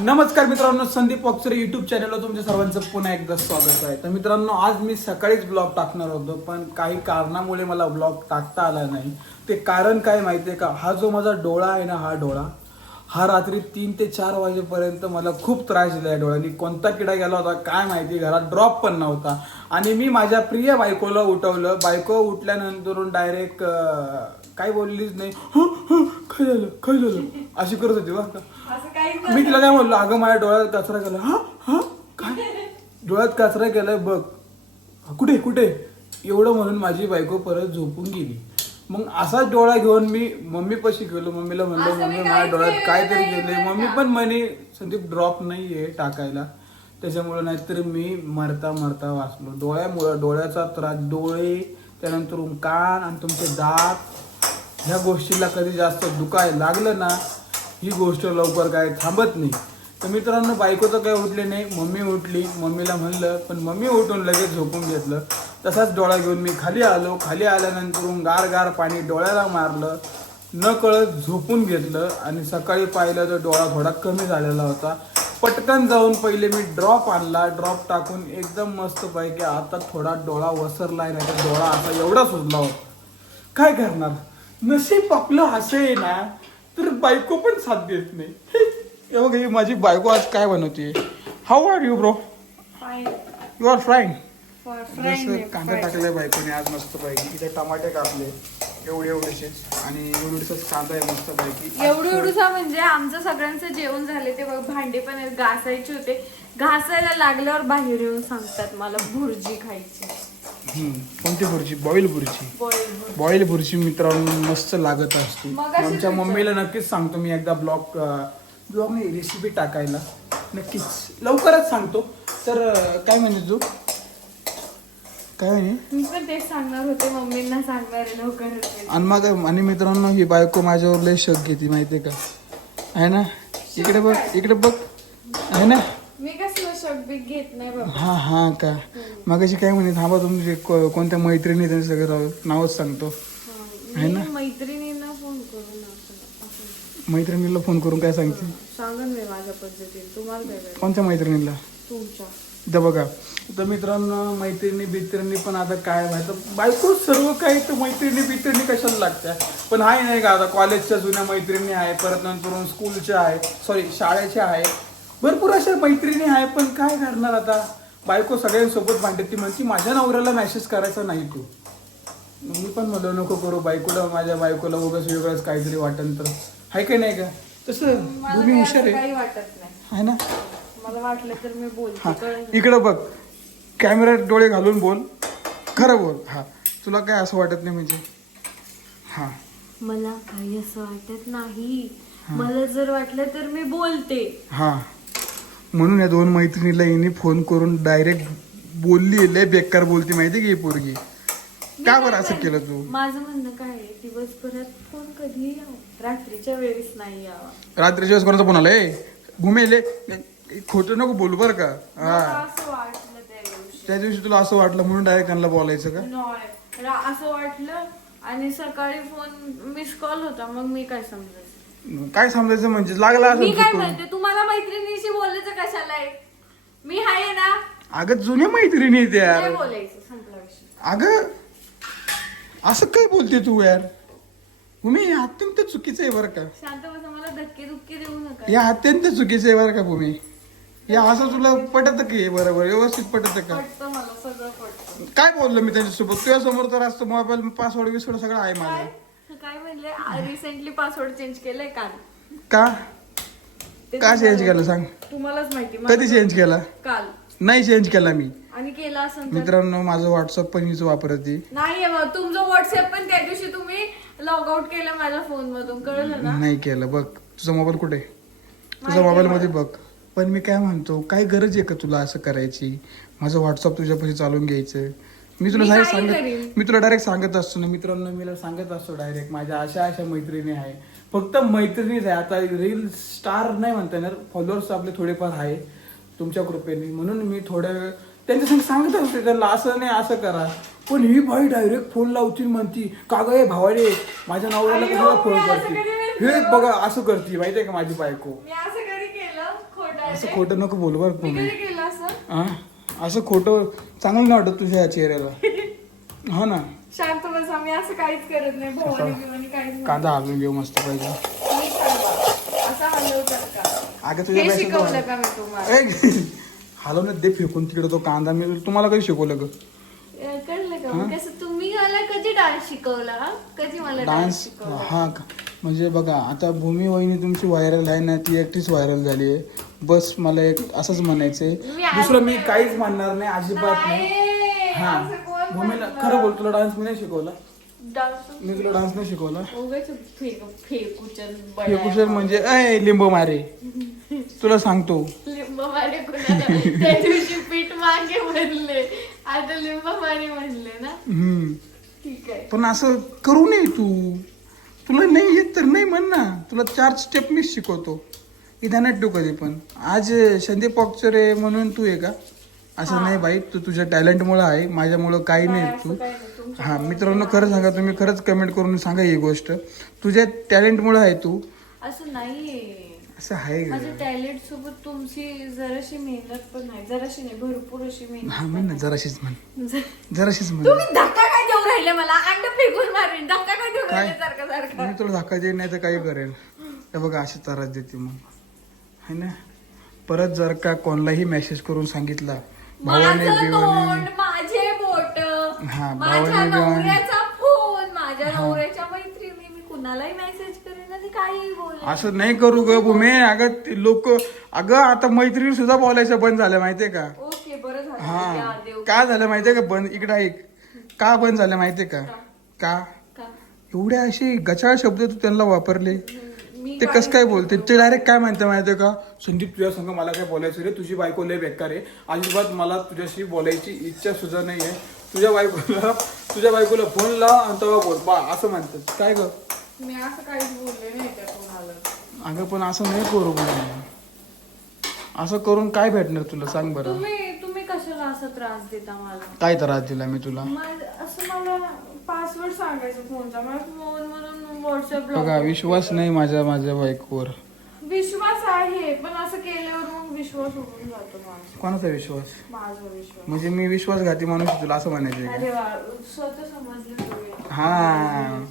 नमस्कार मित्रांनो संदीप अक्षरे युट्यूब चॅनलवर तुमच्या सर्वांचं पुन्हा एकदा स्वागत आहे. तर मित्रांनो आज मी सकाळीच ब्लॉग टाकणार होतो पण काही कारणामुळे मला ब्लॉग टाकता आला नाही. ते कारण काय माहिती आहे का? हा जो माझा डोळा आहे ना हा डोळा हा रात्री तीन ते चार वाजेपर्यंत मला खूप त्रास दिला आहे डोळ्याने. कोणता किडा गेला होता काय माहिती घरात ड्रॉप पण नव्हता. आणि मी माझ्या प्रिय बायकोला उठवलं. बायको उठल्यानंतर डायरेक्ट काय बोललीच नाही. "हं, हं, काय झालं काय झालं? अशी करत होती बा असं मी तिला काय म्हणलो अगं माझ्या डोळ्यात कचरा गेला. हा हा काय? डोळ्यात कचरा गेलाय बघ. कुठे कुठे? एवढं म्हणून माझी बायको परत झोपून गेली. मग असाच डोळा घेऊन मी मम्मी पशी गेलो. मम्मीला म्हणलो असं मी मम्मी माझ्या काहीच डोळ्यात केलं काय तरी नाही, गेले मम्मी? पण म्हणे संदीप ड्रॉप नाहीये टाकायला. त्याच्यामुळे नाहीतर मी मरता मरता वाचलो. डोळ्यामुळं डोळ्याचा त्रास डोळे त्यानंतर कान आणि तुमचे दात ह्या गोष्टीला कधी जास्त दुखाय लागलं ना ही गोष्ट लवकर काय थांबत नाही. तर मित्रांनो बायको तर काय उठली नाही मम्मी उठली मम्मीला म्हणलं पण मम्मी उठून लगेच झोपून घेतलं. तसाच डोळा घेऊन मी खाली आलो खाली आल्यानंतर गार गार पाणी डोळ्याला मारलं न कळत झोपून घेतलं आणि सकाळी पाहिलं तर डोळा थोडा कमी झालेला होता. पटकन जाऊन पहिले मी ड्रॉप आणला ड्रॉप टाकून एकदम मस्त पैकी आता थोडा डोळा वसरला आहे नाही तर डोळा आता एवढा सुजला होता. काय करणार? नशीब आपलं असं आहे ना तर बायको पण साथ देत नाही. हे बघ ही माझी बायको आज काय बनवते how are you bro. You are frying जसं कांदा. टाकलाय बायकोने आज मस्त पैकी. इथे टमाटे कापले एवढे एवढेसेच आणि एवढेच कांदा आहे मस्त पैकी. एवढं एवढूसा म्हणजे आमचं सगळ्यांचं जेवण झाले ते बघ भांडे पण आहेत, घासायचे होते. घासायला लागल्यावर बाहेर येऊन सांगतात मला भुर्जी खायची. हम्म, कोणती भुर्जी बॉईल भुर्जी बॉईल बॉईल भुर्जी मित्रांनो मस्त लागत असते. मगाशी आमच्या तुमचं- मम्मीला नक्कीच सांगतो मी एकदा ब्लॉग ब्लॉग नाही रेसिपी टाकायला. नक्कीच. लवकरच सांगतो. तर अं, काय म्हणजे तू? काय म्हणे? मी पण तेच सांगणार होते. मम्मींना सांगणार आहे लवकरच ये. आणि मग आणि मित्रांनो ही बायको माझ्यावर लय शक घेते माहितीये का? आहे ना? इकडे बघ इकडे बघ. आहे ना? मी शक बीक घेत नाही बाबा. हा हा का? मगाशी काय म्हणे थांबा तुमचे को- कोणत्या मैत्रिणी त्यांचं सगळं नावच सांगतो. आहे ना? मी मैत्रिणींना फोन करून असं- असं. मैत्रिणीला फोन करून काय सांगते? सांगन मी माझ्या पद्धतीने तुम्हाला काय करायचं? कोणत्या मैत्रिणीला? तुमच्या. इथं बघा. तर मित्रांनो मैत्रिणी बित्रिणी पण आता काय माहिती? बायको सर्व काही तर मैत्रिणी बित्रिणी कशाला लागत्या? पण आहे नाही का आता? कॉलेजच्या जुन्या मैत्रिणी आहे परत नंतर स्कूलच्या आहे सॉरी शाळेच्या आहे भरपूर अशा मैत्रिणी आहे पण काय करणार आता? बायको सगळ्यांसोबत भांडते ती म्हणते माझ्या नवऱ्याला मेसेज करायचा नाही तू. मी पण म्हणलो नको करू बायकोला माझ्या बायकोला उगाच वेगळंच काहीतरी वाटन तर. आहे का नाही का? तसं मला तुम्ही काय हुशार आहे. काही वाटत नाही. आहे ना? मला वाटलं तर मी हा. बोलते कळलं? इकडं बघ. कॅमेऱ्यात डोळे घालून बोल. खरं बोल. हा. तुला काय असं वाटत नाही म्हणजे? हा. मला काही असं वाटत नाही. मला जर वाटलं तर मी बोलते. हा. म्हणून या दोन मैत्रिणीला हिने फोन करून डायरेक्ट बोलली लय बेकार बोलती माहिती की ही पोरगी? का बरं असं केलं तू? माझं म्हणणं काय आहे दिवसभरात फोन कधी यावं? रात्रीच्या वेळेस नाही यावा. रात्रीच्या वेळेस कोणाचा फोन आलाय? घुमेले खोटं नको बोलू बरं का. हा. मला असं वाटलं त्या दिवशी. त्या दिवशी तुला असं वाटलं म्हणून डायरेक्ट त्यांना बोलायचं का? नाही. रा- असं वाटलं आणि सकाळी फोन मिस कॉल होता मग मी काय समजायचं? काय समजायचं म्हणजे लागला मी असं काय चुकून. म्हणते तुम्हाला मैत्रिणीशी बोलायचं कशाला आहे? मी आहे ना? अगं जुन्या मैत्रिणी आहेत यार. नाही बोलायचं संपला विषय. अगं असं काय बोलते तू यार? भूमी हे अत्यंत चुकीचं आहे बरं का. शांत बसा मला धक्के दुक्के देऊ नका. हे अत्यंत चुकीचं आहे बरं का भूमी. हे असं तुला पटत की बरोबर? व्यवस्थित पटत का? पटतं मला सगळं पटतं. काय बोललो मी त्यांच्यासोबत? तुझ्या समोर तर असतं मोबाईल पासवर्ड बिसवर्ड सगळं आहे माझं. काय म्हणले. रिसेंटली पासवर्ड चेंज केलंय काल. का? ते का चेंज केलं सांग? तुम्हालाच माहिती कधी मला- चेंज केला? काल. नाही चेंज केला मी. आणि केला असं मित्रांनो माझं व्हॉट्सअप पण हीच वापरते. नाही मग तुमचं व्हॉट्सअप पण त्या दिवशी तुम्ही लॉग आउट केलं माझ्या फोन मधून कळलं ना? नाही केलं बघ. तुझा मोबाईल कुठे? आहे? माहिती मोबाईल मध्ये बघ. पण मी काय म्हणतो काय गरज आहे का तुला असं करायची? माझं व्हॉट्सअप तुझ्यापाशी चालून घ्यायचं. मी तुला काही सांगत करीन. मी तुला डायरेक्ट सांगत असतो ना मित्रांनो मी सांगत असतो डायरेक्ट माझ्या अशा अशा मैत्रिणी आहे. फक्त मैत्रिणीच आहे. आता रील स्टार नाही म्हणता येणार. फॉलोअर्स आपले थोडेफार आहे. तुमच्या कृपेने. म्हणून मी थोड्या वेळ त्यांच्या संग सांगत असते. त्यांना असं नाही असं करा. पण ही बाई डायरेक्ट फोन लावतील म्हणती. का ग भावाडे माझ्या नवऱ्याला अय्यो, कशाला फोन मी असं करते कधी हे? बघा असं करते. माहितीये का माझी बायको? मी असं कधी केलं? खोट असं खोटं नको बोल बरं मी तुम्ही. कधी केलं असं? हा असं खोटं चांगलं नाही वाटत तुझ्या चेहऱ्याला. हा ना? शांत बस आम्ही असं काहीच करत नाही. भवानी बिवानी काहीच नाही. कांदा हलवून घेऊ मस्त पाहिजे नीट हलवा. असं हलवतात का अगं हे तुझ्या शिकवलं का मी तुम्हाला? हलवण्यात दे फेकून तिकडे तो कांदा. मी तुम्हाला कधी शिकवलं ग? अं, कळलं का? मग कसं तुम्ही मला कधी डान्स शिकवला? हा? कधी मला डान्स डान्स? शिकवला? हा का? म्हणजे बघा आता भूमी वहिनी तुमची व्हायरल आहे ना ती एकटीच व्हायरल झाली आहे. बस मला एक असंच म्हणायचंय. मी आज- दुसरं मी काहीच म्हणणार नाही अजिबात नाही. हा. म्हणलं? खरं बोल तुला डान्स मी नाही शिकवला. डान्स मी तुला डान्स नाही शिकवला. उगाच फेक फेकूचन कुशल म्हणजे अय लिंब मारे. तुला सांगतो. लिंब मारे त्या दिवशी पीठ मागे म्हणले आता लिंब मारे म्हणले ना? हम्म. ठीक आहे. पण असं करू नये तू. तुला नाही येत तर नाही म्हण ना. तुला चार स्टेप मीच शिकवतो. इथं ठेव कधी पण. आज संदीप पॉक्चरे म्हणून तू आहे का? असं नाही बाई तू तुझ्या टॅलेंटमुळे आहे माझ्यामुळं काही नाही तू. नाही, हा मित्रांनो खरं सांगा तुम्ही खरंच कमेंट करून सांगा ही गोष्ट. तुझ्या टॅलेंटमुळे आहे तू. असं नाहीये असं आहे माझ्या का? टॅलेंट सोबत तुमची जराशी मेहनत पण आहे जराशी नाही भरपूर अशी हा मेहनत म्हण ना जराशीच म्हण. जर- जराशीच म्हण. तुम्ही धक्का काय देऊ राहिले मला? अंड फेकून मारेन धक्का काय देऊ काय? राहिले सारखं सारखं? मी तुला धक्का देईन नाही तर काही करेल हे बघा अशी त्रास देते मग. है ना? परत जर का कोणालाही मेसेज करून सांगितला भावाने माझं बिवाने तोंड माझे बोट. हा, माझ्या भावाने बिवाने. नवऱ्याचा फोन माझ्या नवऱ्याच्या मैत्रिणी मी कुणालाही मेसेज करेन आणि काही बोल असं नाही करू ग भूमे. अगं लोक अगं आता मैत्रिणी सुद्धा बोलायचं बंद झालं माहितीये का? ओके बरं झालं. हा. या देव. का झालं माहितीये का? बंद इकडे ऐक. का बंद झालं माहितीये का? का? का? एवढे असे गचाळ शब्द तू त्यांना वापरले. ते कसं काय बोलते? ते डायरेक्ट काय म्हणते माहितीये का? संदीप तुझ्या संग मला काय बोलायचं रे? तुझी बायको लय बेकार आहे. अजिबात मला तुझ्याशी बोलायची इच्छा सुद्धा नाही आहे तुझ्या बायकोला तुझ्या बायकोला फोन लाव आणि तेव्हा बोल. बा असं म्हणतात. काय ग? मी असं काहीच बोलले नाही त्या कोणाला अगं पण असं नाही करू बरं. असं करून काय भेटणार तुला? सांग बरं. तुम्ही तुम्ही कशाला असं त्रास देता मला? काय त्रास दिला मी तुला? माझं- असं मला पासवर्ड सांगायचं फोनचा. मला फोन मधून व्हॉट्सअप बघा विश्वास नाही माझ्या माझ्या बायकोवर विश्वास आहे पण असं केल्यावर मग विश्वास उडून जातो माझा कोणाचा विश्वास? माझा विश्वास. म्हणजे मी विश्वासघाती माणूस आहे तुला असं म्हणायचं आहे अरे वा स्वतः समजले तुम्ही. का हा.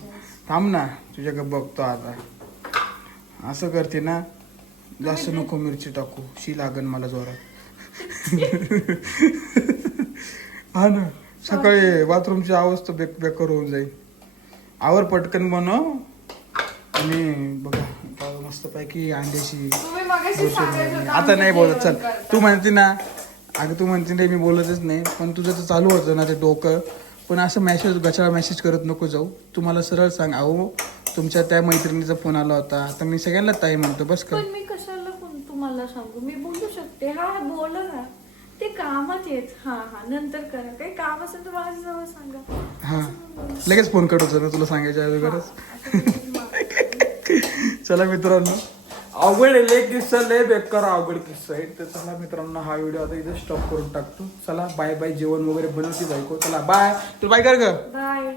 थांब ना तुझ्याकडे बघतो आता. असं करते ना जास्त नको मिरची टाकू. शी लागन मला जोरात. हा ना सकाळी बाथरूमची अवस्था बेक बेकार होऊन जाईल. आवर पटकन बनव. आणि बघा अंड्याची सांगायचं होतं आता नाही बोलत. चल. तू म्हणते ना अगं तू म्हणते नाही मी बोलतच नाही. पण तुझं तर चालू होतं ना ते डोकं. पण असं मेसेज गचाळा मेसेज करत नको जाऊ. तू मला सरळ सांग अहो तुमच्या त्या मैत्रिणीचा फोन आला होता. आता मी सगळ्यांना ताई म्हणतो बस कर. मी कशाला तुम्हाला सांगू? मी बोलू शकते. हा बोला ना. ते कामात येत हा हा नंतर करा. काही काम असेल तर माझ्या जवळ सांगा. हा. लगेच फोन कट होतो तुला सांगायच्या अगोदरच चला मित्रांनो. अवघड आहे लय किस्सा लय बेकार अवघड किस्सा आहे. तर चला मित्रांनो हा व्हिडिओ आता इथे स्टॉप करून टाकतो. चला बाय बाय जेवण वगैरे बनवते बायको. चला बाय तुला बाय कर ग. बाय